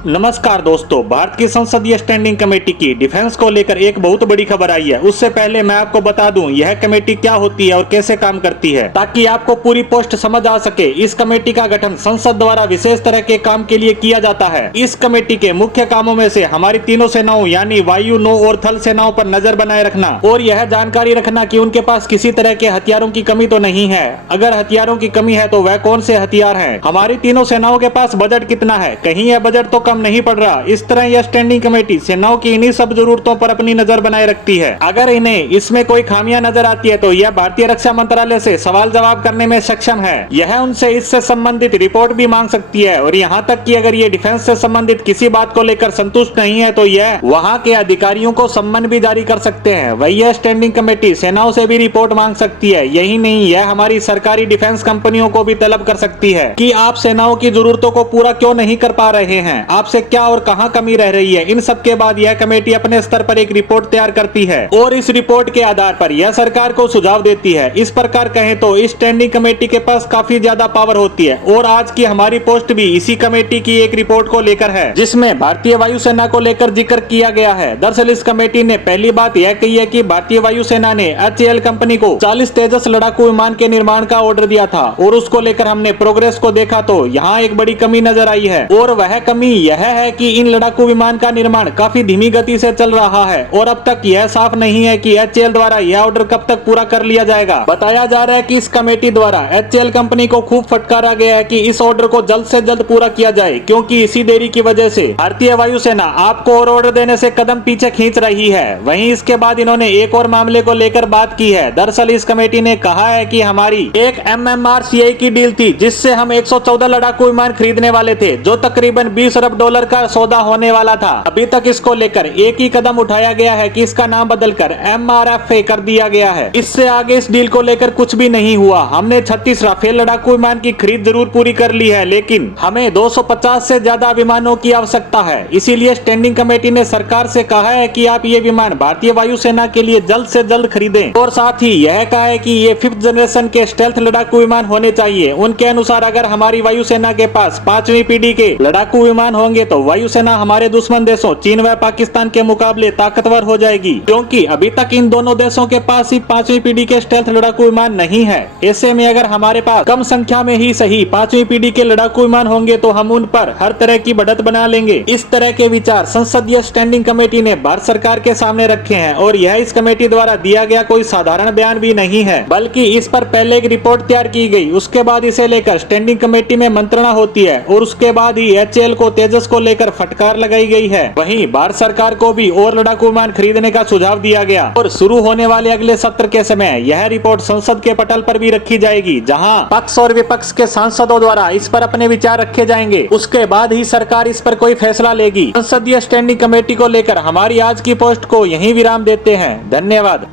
नमस्कार दोस्तों, भारत की संसदीय स्टैंडिंग कमेटी की डिफेंस को लेकर एक बहुत बड़ी खबर आई है। उससे पहले मैं आपको बता दूं यह कमेटी क्या होती है और कैसे काम करती है, ताकि आपको पूरी पोस्ट समझ आ सके। इस कमेटी का गठन संसद द्वारा विशेष तरह के काम के लिए किया जाता है। इस कमेटी के मुख्य कामों में से हमारी तीनों सेनाओं यानी वायु, नौ और थल सेनाओं पर नजर बनाए रखना और यह जानकारी रखना कि उनके पास किसी तरह के हथियारों की कमी तो नहीं है। अगर हथियारों की कमी है तो वह कौन से हथियार है। हमारी तीनों सेनाओं के पास बजट कितना है, कहीं यह बजट तो कम नहीं पड़ रहा। इस तरह यह स्टैंडिंग कमेटी सेनाओं की इन्हीं सब जरूरतों पर अपनी नजर बनाए रखती है। अगर इन्हें इसमें कोई खामियां नजर आती है तो यह भारतीय रक्षा मंत्रालय से सवाल जवाब करने में सक्षम है। यह उनसे इससे संबंधित रिपोर्ट भी मांग सकती है और यहाँ तक कि अगर ये डिफेंस से संबंधित किसी बात को लेकर संतुष्ट नहीं है तो यह वहाँ के अधिकारियों को सम्मन भी जारी कर सकते हैं। वही यह स्टैंडिंग कमेटी सेनाओं से भी रिपोर्ट मांग सकती है। यही नहीं, यह हमारी सरकारी डिफेंस कंपनियों को भी तलब कर सकती है कि आप सेनाओं की जरूरतों को पूरा क्यों नहीं कर पा रहे हैं, आपसे क्या और कहां कमी रह रही है। इन सब के बाद यह कमेटी अपने स्तर पर एक रिपोर्ट तैयार करती है और इस रिपोर्ट के आधार पर यह सरकार को सुझाव देती है। इस प्रकार कहें तो इस स्टैंडिंग कमेटी के पास काफी ज्यादा पावर होती है और आज की हमारी पोस्ट भी इसी कमेटी की एक रिपोर्ट को लेकर है, जिसमें भारतीय वायुसेना को लेकर जिक्र किया गया है। दरअसल इस कमेटी ने पहली बात यह कही है कि भारतीय वायुसेना ने HAL कंपनी को 40 तेजस लड़ाकू विमान के निर्माण का ऑर्डर दिया था और उसको लेकर हमने प्रोग्रेस को देखा तो यहाँ एक बड़ी कमी नजर आई है और वह कमी यह है कि इन लड़ाकू विमान का निर्माण काफी धीमी गति से चल रहा है और अब तक यह साफ नहीं है कि HAL द्वारा यह ऑर्डर कब तक पूरा कर लिया जाएगा। बताया जा रहा है कि इस कमेटी द्वारा HAL कंपनी को खूब फटकारा गया है कि इस ऑर्डर को जल्द से जल्द पूरा किया जाए, क्योंकि इसी देरी की वजह से भारतीय वायुसेना आपको और ऑर्डर देने से कदम पीछे खींच रही है। वहीं इसके बाद इन्होंने एक और मामले को लेकर बात की है। दरअसल इस कमेटी ने कहा है कि हमारी एक MMRCI की डील थी जिससे हम 114 लड़ाकू विमान खरीदने वाले थे, जो तकरीबन $20 अरब का सौदा होने वाला था। अभी तक इसको लेकर एक ही कदम उठाया गया है कि इसका नाम बदलकर MRFA कर दिया गया है। इससे आगे इस डील को लेकर कुछ भी नहीं हुआ। हमने 36 राफेल लड़ाकू विमान की खरीद जरूर पूरी कर ली है, लेकिन हमें 250 से ज्यादा विमानों की आवश्यकता है। इसीलिए स्टैंडिंग कमेटी ने सरकार से कहा है कि आप ये विमान भारतीय वायुसेना के लिए जल्द से जल्द खरीदें और साथ ही यह कहा है कि ये 5th जनरेशन के स्टेल्थ लड़ाकू विमान होने चाहिए। उनके अनुसार अगर हमारी वायुसेना के पास 5वीं पीढ़ी के लड़ाकू विमान होंगे तो वायुसेना हमारे दुश्मन देशों चीन व पाकिस्तान के मुकाबले ताकतवर हो जाएगी, क्योंकि अभी तक इन दोनों देशों के पास ही 5वीं पीढ़ी के स्टेल्थ लड़ाकू विमान नहीं है। ऐसे में अगर हमारे पास कम संख्या में ही सही 5वीं पीढ़ी के लड़ाकू विमान होंगे तो हम उन पर हर तरह की बढ़त बना लेंगे। इस तरह के विचार संसदीय स्टैंडिंग कमेटी ने भारत सरकार के सामने रखे हैं और यह इस कमेटी द्वारा दिया गया कोई साधारण बयान भी नहीं है, बल्कि इस पर पहले एक रिपोर्ट तैयार की गई। उसके बाद इसे लेकर स्टैंडिंग कमेटी में मंत्रणा होती है और उसके बाद ही HAL को तेजस को लेकर फटकार लगाई गई है। वहीं भारत सरकार को भी और लड़ाकू विमान खरीदने का सुझाव दिया गया और शुरू होने वाले अगले सत्र के समय यह रिपोर्ट संसद के पटल पर भी रखी जाएगी, जहां पक्ष और विपक्ष के सांसदों द्वारा इस पर अपने विचार रखे जाएंगे। उसके बाद ही सरकार इस पर कोई फैसला लेगी। संसदीय स्टैंडिंग कमेटी को लेकर हमारी आज की पोस्ट को यहीं विराम देते हैं। धन्यवाद।